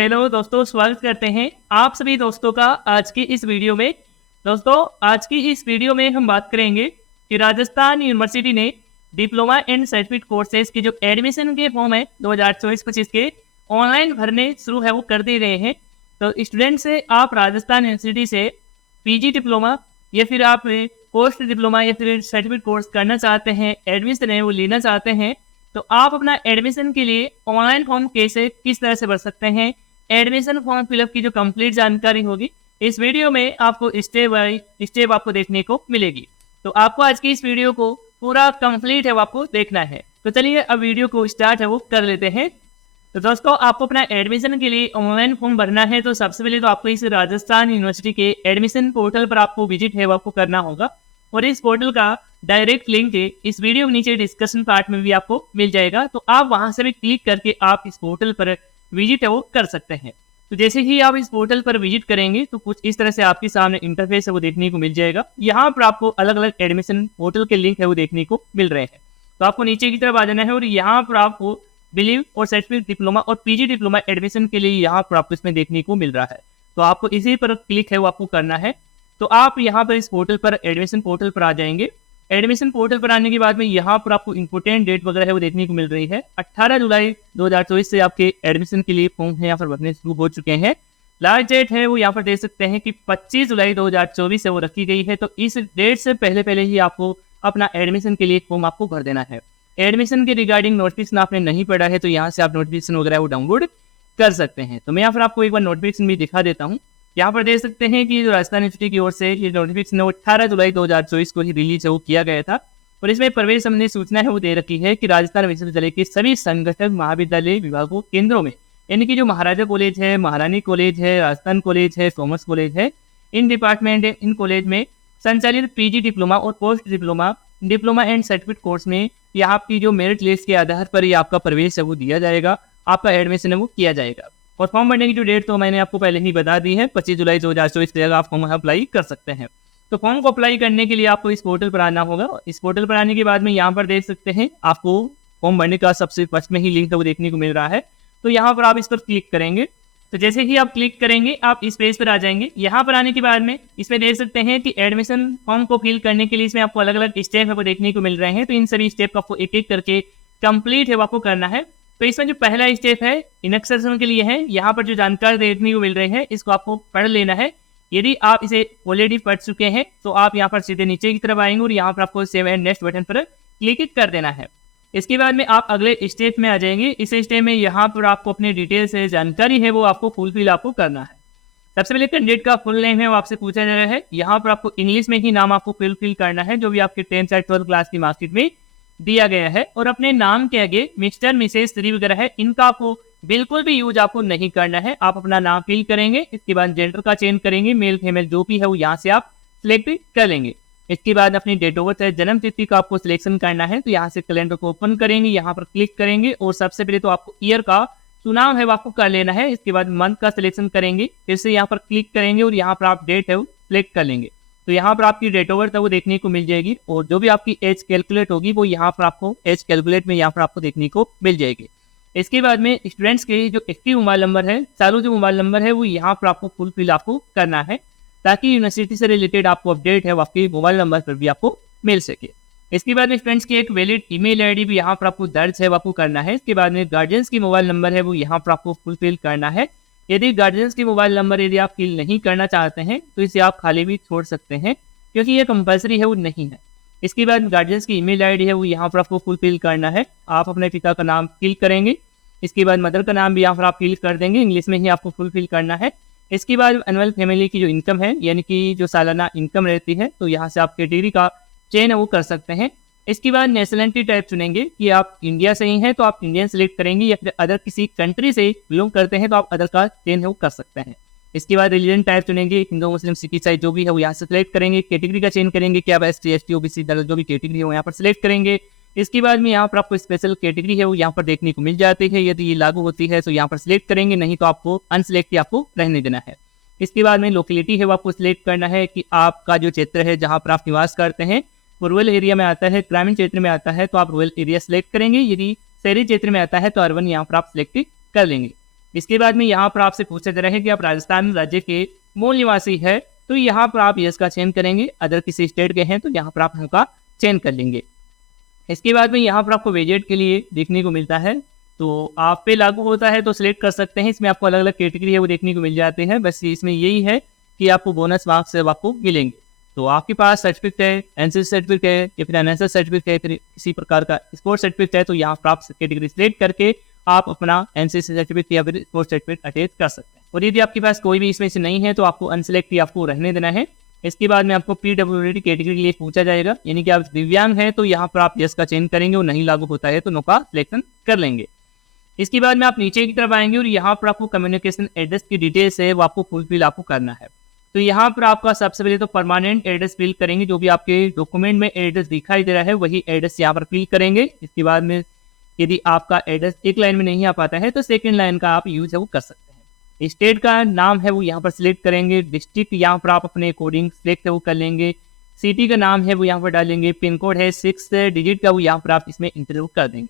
Hello दोस्तों, स्वागत करते हैं आप सभी दोस्तों का आज की इस वीडियो में। दोस्तों, आज की इस वीडियो में हम बात करेंगे कि राजस्थान यूनिवर्सिटी ने डिप्लोमा एंड सर्टिफिकेट कोर्सेज के जो एडमिशन के फॉर्म है 2024-25 के ऑनलाइन भरने शुरू है वो कर दे रहे हैं। तो स्टूडेंट से आप राजस्थान यूनिवर्सिटी से पीजी डिप्लोमा या फिर आप पोस्ट डिप्लोमा या फिर सर्टिफिकेट कोर्स करना चाहते हैं, एडमिशन है वो लेना चाहते हैं, तो आप अपना एडमिशन के लिए ऑनलाइन फॉर्म कैसे किस तरह से भर सकते हैं, एडमिशन फॉर्म फिलअप की जो कंप्लीट जानकारी होगी इस वीडियो में आपको स्टेप बाय स्टेप आपको देखने को मिलेगी। तो आपको आज की इस वीडियो को पूरा कंप्लीट है वो आपको देखना है। तो चलिए अब वीडियो को स्टार्ट है वो कर लेते हैं। तो दोस्तों, आपको अपना एडमिशन के लिए ऑनलाइन फॉर्म भरना है तो सबसे पहले तो आपको इस राजस्थान यूनिवर्सिटी के एडमिशन पोर्टल पर आपको विजिट है वो आपको करना होगा, और इस पोर्टल का डायरेक्ट लिंक इस वीडियो के नीचे डिस्कशन पार्ट में भी आपको मिल जाएगा। तो आप वहां से भी क्लिक करके आप इस पोर्टल पर विजिट है वो कर सकते हैं। तो जैसे ही आप इस पोर्टल पर विजिट करेंगे तो कुछ इस तरह से आपके सामने इंटरफेस है वो देखने को मिल जाएगा। यहाँ पर आपको अलग अलग एडमिशन पोर्टल के लिंक है वो देखने को मिल रहे हैं। तो आपको नीचे की तरफ आ जाना है और यहाँ पर आपको बिलीव और सर्टिफिकेट डिप्लोमा और पीजी डिप्लोमा एडमिशन के लिए यहाँ पर आपको इसमें देखने को मिल रहा है। तो आपको इसी पर क्लिक है वो आपको करना है। तो आप यहाँ पर इस पोर्टल पर एडमिशन पोर्टल पर आ जाएंगे। एडमिशन पोर्टल पर आने के बाद में यहाँ पर आपको इंपोर्टेंट डेट वगैरह है वो देखने को मिल रही है। 18 जुलाई 2024 से आपके एडमिशन के लिए फॉर्म है यहाँ पर भरने शुरू हो चुके हैं। लास्ट डेट है वो यहाँ पर देख सकते हैं कि 25 जुलाई 2024 से वो रखी गई है। तो इस डेट से पहले पहले ही आपको अपना एडमिशन के लिए फॉर्म आपको भर देना है। एडमिशन के रिगार्डिंग नोटिफिकेशन आपने नहीं पढ़ा है तो यहाँ से आप नोटिफिकेशन वगैरह वो डाउनलोड कर सकते हैं। तो मैं यहाँ पर आपको एक बार नोटिफिकेशन भी दिखा देता हूँ। यहाँ पर देख सकते हैं कि जो राजस्थान यूनिवर्सिटी की ओर से ये नोटिफिकेशन है वो 18 जुलाई 2024 को ही रिलीज है वो किया गया था, और इसमें प्रवेश संबंधी सूचना है वो दे रखी है कि राजस्थान विश्वविद्यालय के सभी संगठक महाविद्यालय विभागों केंद्रों में, यानी कि जो महाराजा कॉलेज है, महारानी कॉलेज है, राजस्थान कॉलेज है, कॉमर्स कॉलेज है, इन डिपार्टमेंट इन कॉलेज में संचालित पीजी डिप्लोमा और post diploma diploma and certificate course में यहाँ आपकी जो मेरिट लिस्ट के आधार पर ही आपका प्रवेश है वो दिया जाएगा, आपका एडमिशन है वो किया जाएगा। और फॉर्म भरने की जो डेट तो मैंने आपको पहले ही बता दी है, 25 जुलाई 2024 तक आप फॉर्म अप्लाई कर सकते हैं। तो फॉर्म को अप्लाई करने के लिए आपको इस पोर्टल पर आना होगा। इस पोर्टल पर आने के बाद में यहाँ पर देख सकते हैं आपको फॉर्म भरने का सबसे फर्स्ट में ही लिंक वो देखने को मिल रहा है। तो यहाँ पर आप इस पर क्लिक करेंगे। तो जैसे ही आप क्लिक करेंगे आप इस पेज पर आ जाएंगे। यहाँ पर आने के बाद में इसमें देख सकते हैं कि एडमिशन फॉर्म को फिल करने के लिए इसमें आपको अलग अलग स्टेप है वो देखने को मिल रहे हैं। तो इन सभी स्टेप को आपको एक एक करके कंप्लीट है वो आपको करना है। तो इसमें जो पहला स्टेप है इनएक्सेशन के लिए है। यहाँ पर जो जानकारी देखने को मिल रही है इसको आपको पढ़ लेना है। यदि आप इसे ऑलरेडी पढ़ चुके हैं तो आप यहाँ पर सीधे नीचे की तरफ आएंगे और यहाँ पर आपको सेव एंड नेक्स्ट बटन पर क्लिक कर देना है। इसके बाद में आप अगले स्टेप में आ जाएंगे। इस स्टेप में यहाँ पर आपको अपने डिटेल्स है जानकारी है वो आपको फुलफिल आपको करना है। सबसे पहले कैंडिडेट का फुल नेम है वो आपसे पूछा जा रहा है। यहाँ पर आपको इंग्लिश में ही नाम आपको फुलफिल करना है जो भी आपके 10th या 12th क्लास की मार्कशीट में दिया गया है। और अपने नाम के आगे मिस्टर मिसेस श्री वगैरह है इनका आपको बिल्कुल भी यूज आपको नहीं करना है। आप अपना नाम फिल करेंगे, इसके बाद जेंडर का चेंज करेंगे, मेल फीमेल जो भी है वो यहाँ से आप सिलेक्ट कर लेंगे। इसके बाद अपनी डेट ऑफ बर्थ है जन्म तिथि का आपको सिलेक्शन करना है। तो यहाँ से कैलेंडर को ओपन करेंगे, यहाँ पर क्लिक करेंगे और सबसे पहले तो आपको ईयर का चुनाव है वो आपको कर लेना है। इसके बाद मंथ का सिलेक्शन करेंगे, फिर से यहाँ पर क्लिक करेंगे और यहाँ पर आप डेट है वो सिलेक्ट कर लेंगे। तो यहाँ पर आपकी डेट ऑफ बर्थ है वो देखने को मिल जाएगी और जो भी आपकी एज कैलकुलेट होगी वो यहाँ पर आपको एज कैलकुलेट में यहाँ पर आपको देखने को मिल जाएगी। इसके बाद में स्टूडेंट्स के जो एक्टिव मोबाइल नंबर है, चालू जो मोबाइल नंबर है वो यहाँ पर आपको फुलफिल आपको करना है ताकि यूनिवर्सिटी से रिलेटेड आपको अपडेट है वो आपके मोबाइल नंबर पर भी आपको मिल सके। इसके बाद में स्टूडेंट्स की एक वैलिड ईमेल आईडी भी यहाँ पर आपको दर्ज है वो आपको करना है। इसके बाद में गार्जियंस की मोबाइल नंबर है वो यहाँ पर आपको फुलफिल करना है। यदि गार्जियंस की मोबाइल नंबर यदि आप फिल नहीं करना चाहते हैं तो इसे आप खाली भी छोड़ सकते हैं क्योंकि ये कंपलसरी है वो नहीं है। इसके बाद गार्जियंस की ईमेल आईडी है वो यहाँ पर आपको फुलफिल करना है। आप अपने पिता का नाम फिल करेंगे, इसके बाद मदर का नाम भी यहाँ पर आप फिल कर देंगे, इंग्लिश में ही आपको फुलफिल करना है। इसके बाद एनुअल फैमिली की जो इनकम है यानी कि जो सालाना इनकम रहती है तो यहाँ से आप कैटेगरी का चयन है वो कर सकते हैं। इसके बाद नेशनलिटी टाइप चुनेंगे कि आप इंडिया से ही हैं तो आप इंडियन सेलेक्ट करेंगे या फिर अदर किसी कंट्री से बिलोंग करते हैं तो आप अदर का चयन है वो कर सकते हैं। इसके बाद रिलीजन टाइप चुनेंगे, हिंदू मुस्लिम सिख ईसाई जो भी है वो यहाँ से सिलेक्ट करेंगे। कैटेगरी का चयन करेंगे कि आप ST ST OBC दल जो भी कैटेगरी है वो यहाँ पर सिलेक्ट करेंगे। इसके बाद में यहाँ पर आपको स्पेशल कैटेगरी है वो यहाँ पर देखने को मिल जाती है। यदि ये लागू होती है तो यहाँ पर सिलेक्ट करेंगे, नहीं तो आपको अनसिलेक्ट आपको रहने देना है। इसके बाद में लोकेलिटी है वो आपको सिलेक्ट करना है कि आपका जो क्षेत्र है जहाँ पर आप निवास करते हैं वो रूरल एरिया में आता है, ग्रामीण क्षेत्र में आता है तो आप रूरल एरिया सिलेक्ट करेंगे। यदि शहरी क्षेत्र में आता है तो अर्बन यहाँ पर आप सिलेक्ट कर लेंगे। इसके बाद में यहाँ पर आपसे पूछा जा रहा है कि आप राजस्थान राज्य के मूल निवासी है, तो यहाँ पर आप यस का चयन करेंगे। अदर किसी स्टेट के हैं तो यहाँ पर आप नो का चयन कर लेंगे। इसके बाद में यहाँ पर आपको वेजेट के लिए देखने को मिलता है, तो आप पे लागू होता है तो सिलेक्ट कर सकते हैं। इसमें आपको अलग अलग कैटेगरी है वो देखने को मिल जाते हैं। बस इसमें यही है कि आपको बोनस मार्क्स आपको मिलेंगे। तो आपके पास सर्टिफिकेट है, एनसीसी सर्टिफिकेट है या फिर एनएसएस सर्टिफिकेट है, फिर किसी प्रकार का स्पोर्ट्स सर्टिफिकेट है, तो यहाँ पर आप कैटेगरी सिलेक्ट करके आप अपना एनसीसी सर्टिफिकेट या फिर स्पोर्ट्स सर्टिफिकेट अटैच कर सकते हैं। और यदि आपके पास कोई भी इसमें से नहीं है तो आपको अनसेलेक्ट ही आपको रहने देना है। इसके बाद में आपको पीडब्ल्यूडी कैटेगरी के लिए पूछा जाएगा, यानी कि आप दिव्यांग हैं तो यहाँ पर आप यस का चयन करेंगे और नहीं लागू होता है तो नो का सिलेक्शन कर लेंगे। इसके बाद में आप नीचे की तरफ आएंगे और यहाँ पर आपको कम्युनिकेशन एड्रेस की डिटेल्स है वो आपको फुलफिल आपको करना है। तो यहाँ पर आपका सबसे पहले तो परमानेंट एड्रेस फिल करेंगे, जो भी आपके डॉक्यूमेंट में एड्रेस दिखाई दे रहा है वही एड्रेस यहाँ पर फिल करेंगे। इसके बाद में यदि आपका एड्रेस एक लाइन में नहीं आ पाता है तो सेकंड लाइन का आप यूज है वो कर सकते हैं। स्टेट का नाम है वो यहाँ पर सिलेक्ट करेंगे। डिस्ट्रिक्ट यहाँ पर आप अपने अकॉर्डिंग सिलेक्ट है वो कर लेंगे। सिटी का नाम है वो यहाँ पर डालेंगे। पिन कोड है 6 डिजिट का वो यहाँ पर आप इसमें इंटर कर देंगे।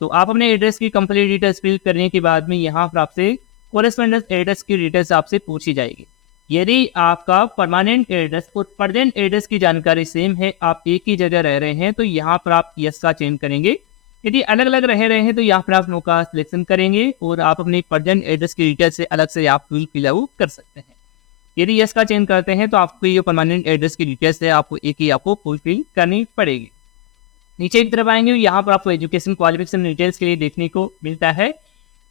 तो आप अपने एड्रेस की कंप्लीट डिटेल्स फिल करने के बाद में यहाँ पर आपसे कोरेस्पोंडेंस एड्रेस की डिटेल्स आपसे पूछी जाएगी। यदि आपका परमानेंट एड्रेस और प्रेजेंट एड्रेस की जानकारी सेम है, आप एक ही जगह रह रहे हैं, तो यहाँ पर आप यस का चयन करेंगे। यदि अलग अलग रह रहे हैं तो यहाँ पर आप नो का सिलेक्शन करेंगे और आप अपने प्रेजेंट एड्रेस की डिटेल से अलग से आप फिल आउट कर सकते हैं। यदि यस का चयन करते हैं तो आपको ये परमानेंट एड्रेस की डिटेल्स है आपको एक ही आपको फुलफिल करनी पड़ेगी। नीचे की तरफ आएंगे, यहाँ पर आपको एजुकेशन क्वालिफिकेशन डिटेल्स के लिए देखने को मिलता है।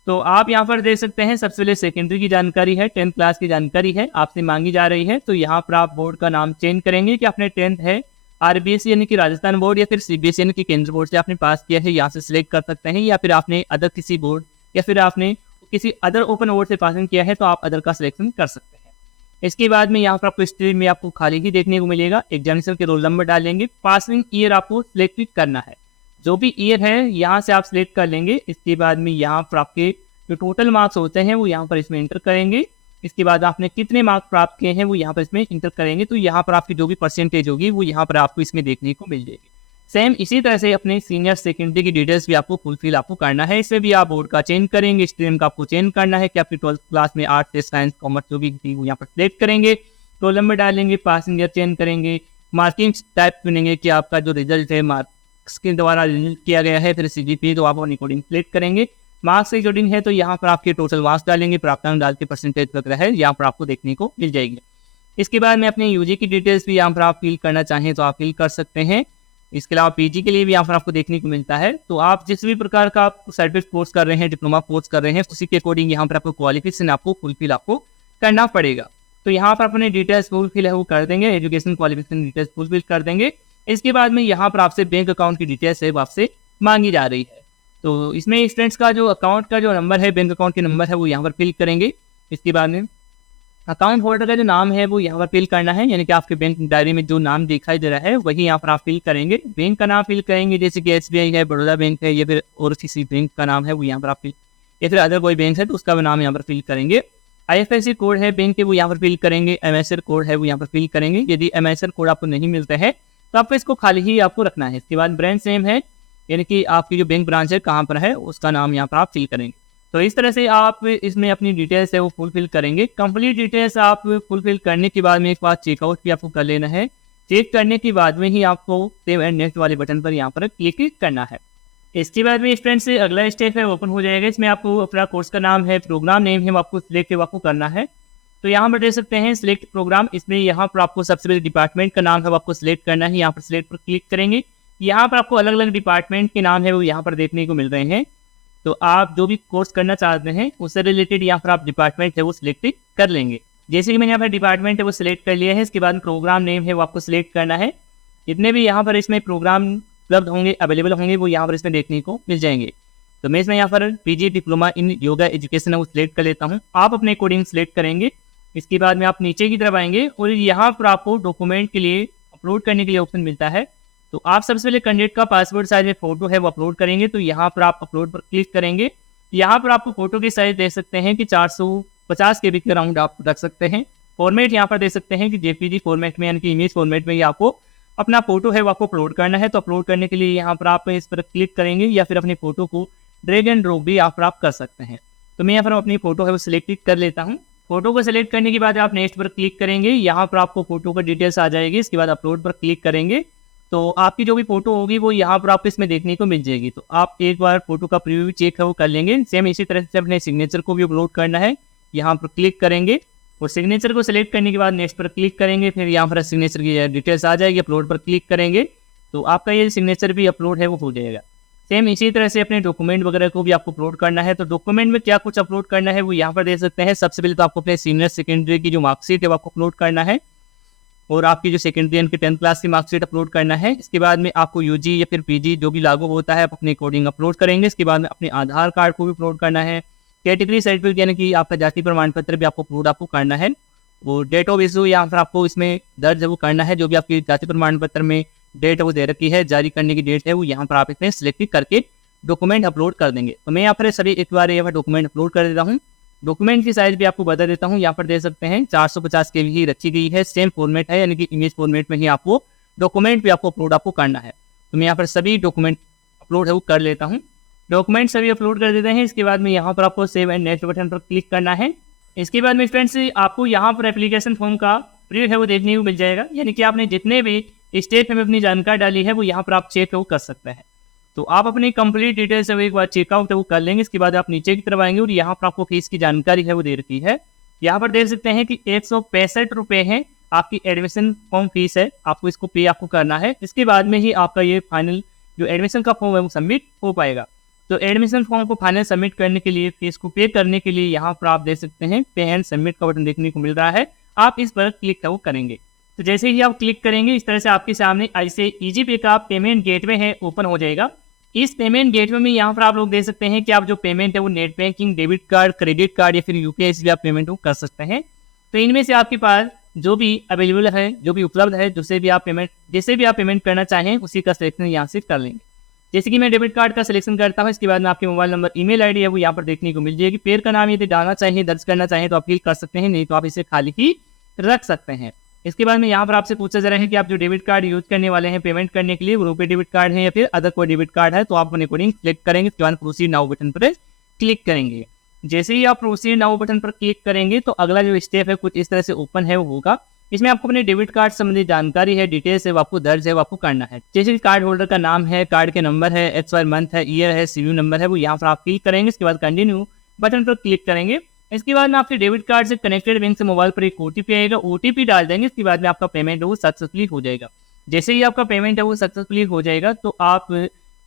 तो आप यहाँ पर देख सकते हैं सबसे पहले सेकेंडरी की जानकारी है, 10th क्लास की जानकारी है आपसे मांगी जा रही है। तो यहाँ पर आप बोर्ड का नाम चेंज करेंगे कि आपने 10th है आरबीएसई यानी कि राजस्थान बोर्ड या फिर सीबीएसई यानी कि केंद्र बोर्ड से आपने पास किया है, यहाँ से सिलेक्ट कर सकते हैं। या फिर आपने अदर किसी बोर्ड या फिर आपने किसी अदर ओपन बोर्ड से पासिंग किया है तो आप अदर का सिलेक्शन कर सकते हैं। इसके बाद में यहाँ पर आपको स्ट्रीम में आपको खाली ही देखने को मिलेगा। एग्जामिनेशन के रोल नंबर डालेंगे। पासिंग ईयर आपको सिलेक्ट करना है, जो भी ईयर है यहाँ से आप सिलेक्ट कर लेंगे। इसके बाद में यहाँ पर आपके जो टोटल मार्क्स होते हैं वो यहाँ पर इसमें इंटर करेंगे। इसके बाद आपने कितने मार्क्स प्राप्त किए हैं वो यहाँ पर इसमें इंटर करेंगे। तो यहाँ पर आपकी जो भी परसेंटेज होगी वो यहाँ पर आपको इसमें देखने को मिल जाएगी। सेम इसी तरह से अपने सीनियर सेकेंडरी की डिटेल्स भी आपको फुलफिल आपको करना है। इसमें भी आप बोर्ड का चेंज करेंगे। स्ट्रीम का आपको चेंज करना है कि आपकी 12th क्लास में आर्ट्स से साइंस कॉमर्स जो भी थी वो यहाँ पर सिलेक्ट करेंगे। रोल नंबर डालेंगे, पासिंग ईयर चेंज करेंगे, मार्किंग टाइप चुनेंगे कि आपका जो रिजल्ट है मार्क्स के द्वारा रिजल्ट किया गया है, फिर सीजीपीए तो आप अपनी अकॉर्डिंग सिलेक्ट करेंगे। मार्क्स की अकॉर्डिंग है तो यहाँ पर आपके टोटल मार्क्स डालेंगे, प्राप्तांक डाल के परसेंटेज वगैरह है यहाँ पर आपको देखने को मिल जाएगी। इसके बाद में अपने यूजी की डिटेल्स भी यहाँ पर आप फिल करना चाहें तो आप फिल कर सकते हैं। इसके अलावा पीजी के लिए भी यहाँ पर आपको देखने को मिलता है। तो आप जिस भी प्रकार का आप सर्टिफिकेट कोर्स कर रहे हैं, डिप्लोमा कोर्स कर रहे हैं, उसी के अकॉर्डिंग यहाँ पर आपको क्वालिफिकेशन आपको फुलफिल आपको करना पड़ेगा। तो यहाँ पर अपने डिटेल्स फुलफिल है वो कर देंगे, एजुकेशन क्वालिफिकेशन डिटेल्स फुलफिल कर देंगे। इसके बाद में यहाँ पर आपसे बैंक अकाउंट की डिटेल्स है वो आपसे मांगी जा रही है। तो इसमें स्टूडेंट्स का जो अकाउंट का जो नंबर है, बैंक अकाउंट के नंबर है वो यहाँ पर फिल करेंगे। इसके बाद में अकाउंट होल्डर का जो नाम है वो यहाँ पर फिल करना है, यानी कि आपके बैंक डायरी में जो नाम दिखाई दे रहा है वही यहाँ पर आप फिल करेंगे। बैंक का नाम फिल करेंगे, जैसे कि एसबीआई है, बड़ौदा बैंक है या फिर और किसी बैंक का नाम है वो यहाँ पर आप फिल, या फिर अदर कोई बैंक है तो उसका भी नाम यहाँ पर फिल करेंगे। IFSC कोड है बैंक के वो यहाँ पर फिल करेंगे। MSR कोड है वो यहाँ पर फिल करेंगे। यदि MSR कोड आपको नहीं मिलता है तो आपको इसको खाली ही आपको रखना है। इसके बाद ब्रांच नेम है, यानी कि आपकी जो बैंक ब्रांच है कहाँ पर है उसका नाम यहाँ पर आप फिल करेंगे। तो इस तरह से आप इसमें अपनी डिटेल्स है वो फुलफिल करेंगे। कंप्लीट डिटेल्स आप फुलफिल करने के बाद में एक बार चेकआउट भी आपको कर लेना है। चेक करने के बाद में ही आपको सेव एंड नेक्स्ट वाले बटन पर यहाँ पर क्लिक करना है। इसके बाद में स्टूडेंट से अगला स्टेप है ओपन हो जाएगा। इसमें आपको अपना कोर्स का नाम है, प्रोग्राम नेम है वो आपको सिलेक्ट आपको करना है। तो यहाँ पर देख सकते हैं सिलेक्ट प्रोग्राम। इसमें यहाँ पर आपको सबसे पहले डिपार्टमेंट का नाम है वो आपको सिलेक्ट करना है। यहाँ पर सिलेक्ट पर क्लिक करेंगे। यहाँ पर आपको अलग अलग डिपार्टमेंट के नाम है वो यहाँ पर देखने को मिल रहे हैं। तो आप जो भी कोर्स करना चाहते हैं उससे रिलेटेड यहाँ पर आप डिपार्टमेंट है वो सिलेक्ट कर लेंगे। जैसे कि मैंने यहाँ पर डिपार्टमेंट है वो सिलेक्ट कर लिया है। इसके बाद प्रोग्राम नेम है वो आपको सिलेक्ट करना है। जितने भी यहाँ पर इसमें प्रोग्राम उपलब्ध होंगे, अवेलेबल होंगे, वो यहाँ पर इसमें देखने को मिल जाएंगे। तो मैं इसमें यहाँ पर PG diploma in yoga education है वो सिलेक्ट कर लेता हूँ। आप अपने अकॉर्डिंग सिलेक्ट करेंगे। इसके बाद में आप नीचे की तरफ आएंगे और यहाँ पर आपको डॉक्यूमेंट के लिए अपलोड करने के लिए ऑप्शन मिलता है। तो आप सबसे पहले कैंडिडेट का पासपोर्ट साइज में फोटो है वो अपलोड करेंगे। तो यहाँ पर आप अपलोड पर क्लिक करेंगे। यहाँ पर आपको फोटो की साइज देख सकते हैं कि 450 KB के अराउंड आप रख सकते हैं। फॉर्मेट यहाँ पर देख सकते हैं कि JPG फॉर्मेट में यानी कि इमेज फॉर्मेट में ही आपको अपना फोटो है वो आपको अपलोड करना है। तो अपलोड करने के लिए यहाँ पर आप इस पर क्लिक करेंगे या फिर अपने फोटो को ड्रैग एंड ड्रॉप भी आप कर सकते हैं। तो मैं यहाँ पर अपनी फ़ोटो है वो सिलेक्ट कर लेता हूँ। फ़ोटो को सिलेक्ट करने के बाद आप नेक्स्ट पर क्लिक करेंगे, यहाँ पर आपको फ़ोटो का डिटेल्स आ जाएगी। इसके बाद अपलोड पर क्लिक करेंगे तो आपकी जो भी फ़ोटो होगी वो यहाँ पर आपको इसमें देखने को मिल जाएगी। तो आप एक बार फ़ोटो का प्रीव्यू चेक है वो कर लेंगे। सेम इसी तरह से अपने सिग्नेचर को भी अपलोड करना है, यहाँ पर क्लिक करेंगे और सिग्नेचर को सिलेक्ट करने के बाद नेक्स्ट पर क्लिक करेंगे। फिर यहाँ पर सिग्नेचर की डिटेल्स आ जाएगी, अपलोड पर क्लिक करेंगे तो आपका ये सिग्नेचर भी अपलोड है वो हो जाएगा। सेम इसी तरह से अपने डॉक्यूमेंट वगैरह को भी आपको अपलोड करना है। तो डॉक्यूमेंट में क्या कुछ अपलोड करना है वो यहाँ पर देख सकते हैं। सबसे पहले तो आपको अपने सीनियर सेकेंडरी की जो मार्कशीट है वो आपको अपलोड करना है और आपकी जो सेकेंडरी यानी कि 10th क्लास की मार्कशीट अपलोड करना है। इसके बाद में आपको यूजी या फिर पीजी जो भी लागू होता है आप अपने अकॉर्डिंग अपलोड करेंगे। इसके बाद में अपने आधार कार्ड को भी अपलोड करना है। कैटेगरी सर्टिफिकेट यानी कि आपका जाति प्रमाण पत्र भी आपको अपलोड करना है। वो डेट ऑफ इशू यहाँ पर आपको इसमें दर्ज वो करना है, जो भी आपकी जाति प्रमाण पत्र में डेट वो दे रखी है, जारी करने की डेट है वो यहाँ पर आप इसमें सिलेक्ट करके डॉक्यूमेंट अपलोड कर देंगे। तो मैं यहाँ पर सभी एक बार यहाँ पर डॉक्यूमेंट अपलोड कर देता हूँ। डॉक्यूमेंट की साइज भी आपको बता देता हूँ, यहाँ पर दे सकते हैं 450 KB ही रखी गई है। सेम फॉर्मेट है यानी कि इमेज फॉर्मेट में ही आपको डॉक्यूमेंट भी आपको अपलोड करना है। तो मैं यहाँ पर सभी डॉक्यूमेंट अपलोड है वो कर लेता हूँ। डॉक्यूमेंट सभी अपलोड कर देते हैं। इसके बाद में यहाँ पर आपको सेव एंड नेक्स्ट बटन पर क्लिक करना है। इसके बाद में फ्रेंड्स आपको यहाँ पर एप्लीकेशन फॉर्म का प्रीव्यू है वो देखने को मिल जाएगा, यानी कि आपने जितने भी स्टेप में अपनी जानकारी डाली है वो यहाँ पर आप चेक वो कर सकते हैं। तो आप अपनी कंप्लीट डिटेल्स एक बार चेकआउट वो कर लेंगे। इसके बाद आप नीचे की तरफ आएंगे और यहाँ पर आपको फीस की जानकारी है वो दे रखी है। यहाँ पर देख सकते हैं कि 165 रुपये है आपकी एडमिशन फॉर्म फीस है, आपको इसको पे आपको करना है। इसके बाद में ही आपका ये फाइनल जो एडमिशन का फॉर्म है वो सबमिट हो पाएगा। तो एडमिशन फॉर्म को फाइनल सबमिट करने के लिए, फीस को पे करने के लिए यहाँ पर आप देख सकते हैं पे एंड सबमिट का बटन देखने को मिल रहा है। आप इस पर क्लिक वो करेंगे तो जैसे ही आप क्लिक करेंगे इस तरह से आपके सामने ऐसे ईजी पे का पेमेंट गेटवे है ओपन हो जाएगा। इस पेमेंट गेटवे में यहाँ पर आप लोग देख सकते हैं कि आप जो पेमेंट है वो net banking, debit card, credit card या फिर यूपीआई से भी आप पेमेंट कर सकते हैं। तो इनमें से आपके पास जो भी अवेलेबल है, जो भी उपलब्ध है, जैसे भी आप पेमेंट करना चाहें उसी का सिलेक्शन यहाँ से कर लेंगे। जैसे कि मैं डेबिट कार्ड का सिलेक्शन करता हूँ, इसके बाद में आपके मोबाइल नंबर, ईमेल आईडी है वो यहाँ पर देखने को मिल जाएगी। पेड़ का नाम यदि डालना चाहिए, दर्ज करना चाहिए तो आप क्लिक कर सकते हैं, नहीं तो आप इसे खाली ही रख सकते हैं। इसके बाद में यहाँ पर आपसे पूछा जा रहा है कि आप जो डेबिट कार्ड यूज करने वाले हैं पेमेंट करने के लिए, वो रुपए डेबिट कार्ड है या फिर अदर कोई डेबिट कार्ड है, तो आप अपने अकॉर्डिंग क्लिक करेंगे। इसके बाद प्रोसीड नाउ बटन पर क्लिक करेंगे। जैसे ही आप प्रोसीड नाउ बटन पर क्लिक करेंगे तो अगला जो स्टेप है कुछ इस तरह से ओपन है वो होगा। इसमें आपको अपने डेबिट कार्ड संबंधी जानकारी है, डिटेल्स है वो आपको दर्ज है वो आपको करना है। जैसे कि कार्ड होल्डर का नाम है, कार्ड के नंबर है, एक्सपायर मंथ है, ईयर है, सीवीवी नंबर है, वो यहाँ पर आप क्लिक करेंगे। इसके बाद कंटिन्यू बटन पर क्लिक करेंगे। इसके बाद में आपके डेबिट कार्ड से कनेक्टेड बैंक से मोबाइल पर एक ओटीपी आएगा, ओटीपी डाल देंगे। इसके बाद में आपका पेमेंट है वो सक्सेसफुली हो जाएगा। जैसे ही आपका पेमेंट है वो सक्सेसफुली हो जाएगा तो आप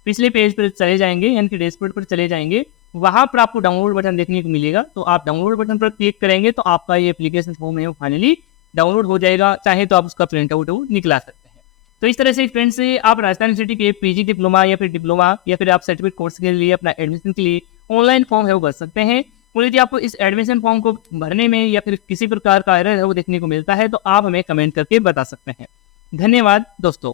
पिछले पेज पर चले जाएंगे, यानी कि डैशबोर्ड पर चले जाएंगे। वहाँ पर आपको डाउनलोड बटन देखने को मिलेगा, तो आप डाउनलोड बटन पर क्लिक करेंगे तो आपका ये एप्लीकेशन फॉर्म है वो फाइनली डाउनलोड हो जाएगा। चाहे तो आप उसका प्रिंट आउट वो निकला सकते हैं। तो इस तरह से फ्रेंड्स से आप राजस्थान यूनिवर्सिटी के पीजी डिप्लोमा या फिर आप सर्टिफिकेट कोर्स के लिए अपना एडमिशन के लिए ऑनलाइन फॉर्म है वो भर सकते हैं। और यदि आपको इस एडमिशन फॉर्म को भरने में या फिर किसी प्रकार का एरर है वो देखने को मिलता है तो आप हमें कमेंट करके बता सकते हैं। धन्यवाद दोस्तों।